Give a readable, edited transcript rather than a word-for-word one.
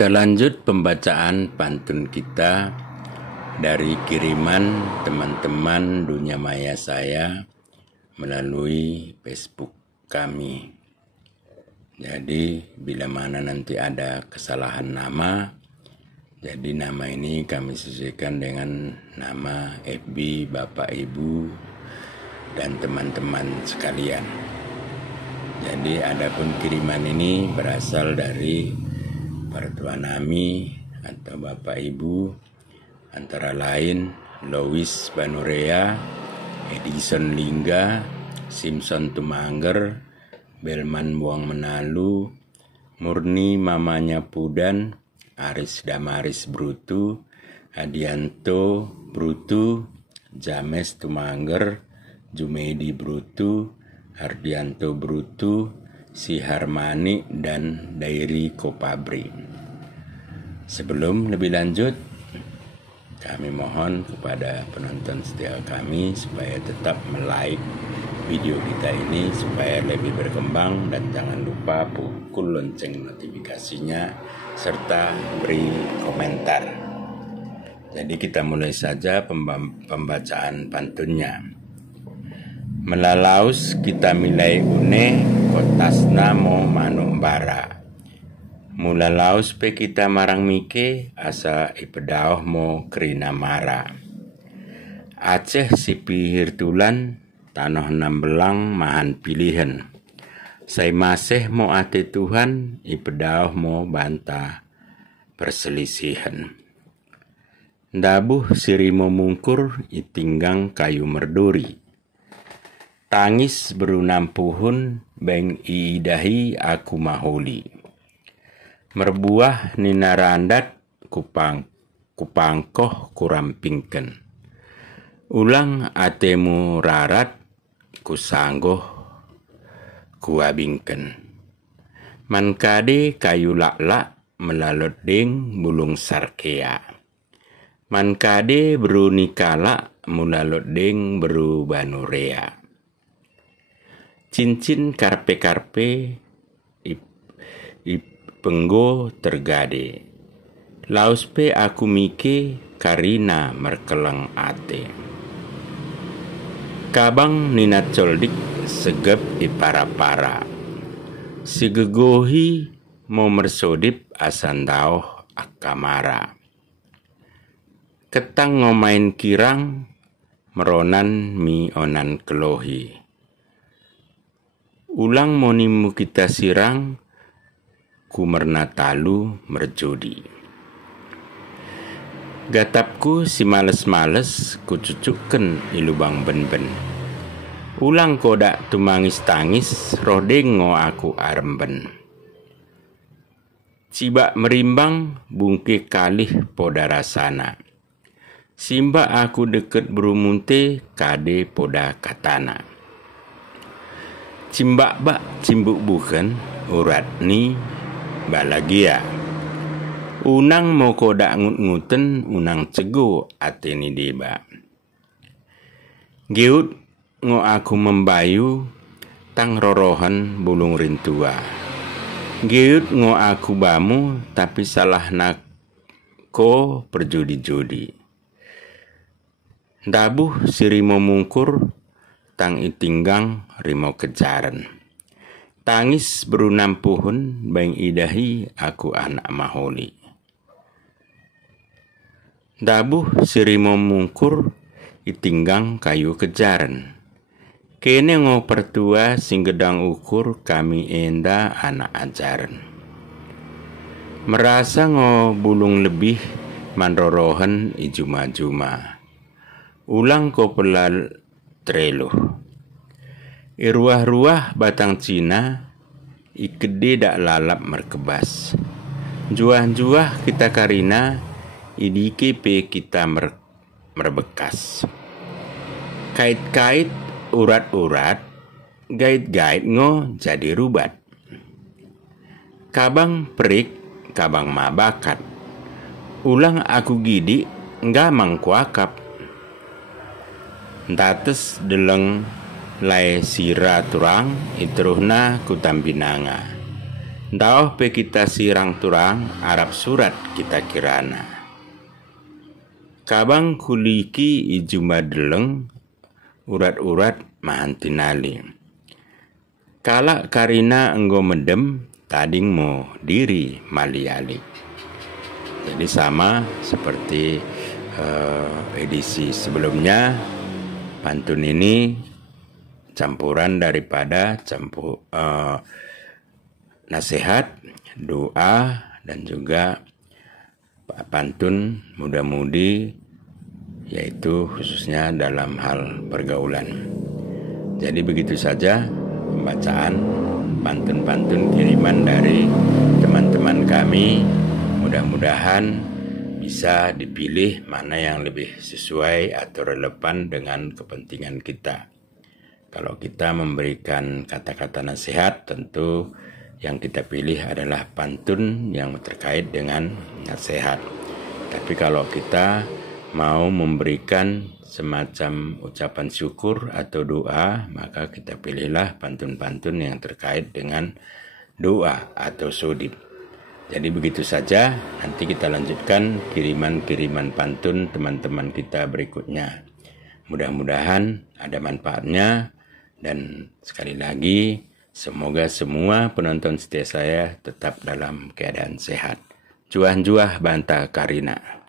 Kita lanjut pembacaan pantun kita dari kiriman teman-teman dunia maya saya melalui Facebook kami. Jadi bila mana nanti ada kesalahan nama, jadi nama ini kami sesuaikan dengan nama FB Bapak Ibu dan teman-teman sekalian. Jadi adapun kiriman ini berasal dari Pertua Nami atau Bapak Ibu, antara lain Lois Banurea, Edison Lingga, Simpson Tumangger, Belman Buang Menalu, Murni Mamanya Pudan, Aris Damaris Brutu, Adianto Brutu, James Tumangger, Jumedi Brutu, Hardianto Brutu, Si Harmani, dan Dairi Kopabri. Sebelum lebih lanjut, kami mohon kepada penonton setia kami supaya tetap like video kita ini supaya lebih berkembang, dan jangan lupa pukul lonceng notifikasinya serta beri komentar. Jadi kita mulai saja pembacaan pantunnya. Melalaus kita milai une kotasna mo manumbara. Mula laus pe kita marang mike asa ipedaoh mo krina mara. Aceh si pihir tulan tanah nambelang mahan pilihan. Sai maseh mo ate Tuhan ipedaoh mo bantah perselisihan. Ndabuh sirimo mungkur itinggang kayu merduri. Tangis berunam puhun beng iidahi aku mahuli. Merbuah ninarandat kupangkoh kurampingken. Ulang atemu rarat kusanggoh kuabingken. Mankade kayu laklak melalot deng bulung sarkea. Mankade beru nikala mulalot deng beru banurea. Cincin karpe-karpe ipenggo tergade. Lauspe aku mike karina merkeleng ate. Kabang ninat coldik segep ipara-para. Sigegohi mau mersodip asandaoh akamara. Ketang ngomain kirang meronan mi onan kelohi. Ulang monimu kita sirang, ku merna talu merjodi. Gatapku si males-males, ku cucukken ilubang ben-ben. Ulang kodak tumangis tangis, rodengo aku aremben. Cibak merimbang, bungke kalih poda rasana. Simba aku deket berumunte, kade poda katana. Cimbak bak cimbuk bukan urat ni balagia. Unang mau kodak ngut-nguten unang cego ateni deba. Giut ngo aku membayu tang rorohan bulung rintua. Giut ngo aku bamu tapi salah nak ko perjudi-judi. Dabuh sirimo mungkur tang itinggang rimo kejaran. Tangis berunam puhun beng idahi aku anak maholi. Dabuh sirimo mungkur itinggang kayu kejaran. Kene ngo pertua sing gedang ukur kami enda anak ajaran. Merasa ngo bulung lebih manrorohan ijuma-juma. Ulang ko pelal treluh. Iruah-ruah batang Cina, ikede dak lalap merkebas. Juah-juah kita karina, idike pe kita merbekas. Kait-kait urat-urat, gait-gait ngo jadi rubat. Kabang perik, kabang mabakat. Ulang aku gidi, ngamang kuakap. Dates deleng lai sira turang itruhna kutampinanga. Tauh pe kita sirang turang Arab surat kita kirana. Kabang kuliki ijuma deleng urat-urat mahantinali. Kala karina enggo medem tading mo diri maliali. Jadi sama seperti edisi sebelumnya, pantun ini campuran daripada nasihat, doa, dan juga pantun muda-mudi, yaitu khususnya dalam hal pergaulan. Jadi begitu saja pembacaan pantun-pantun kiriman dari teman-teman kami. Mudah-mudahan bisa dipilih mana yang lebih sesuai atau relevan dengan kepentingan kita. Kalau kita memberikan kata-kata nasihat, tentu yang kita pilih adalah pantun yang terkait dengan nasihat. Tapi kalau kita mau memberikan semacam ucapan syukur atau doa, maka kita pilihlah pantun-pantun yang terkait dengan doa atau sodib. Jadi begitu saja, nanti kita lanjutkan kiriman-kiriman pantun teman-teman kita berikutnya. Mudah-mudahan ada manfaatnya, dan sekali lagi semoga semua penonton setia saya tetap dalam keadaan sehat. Juah-juah banta karina.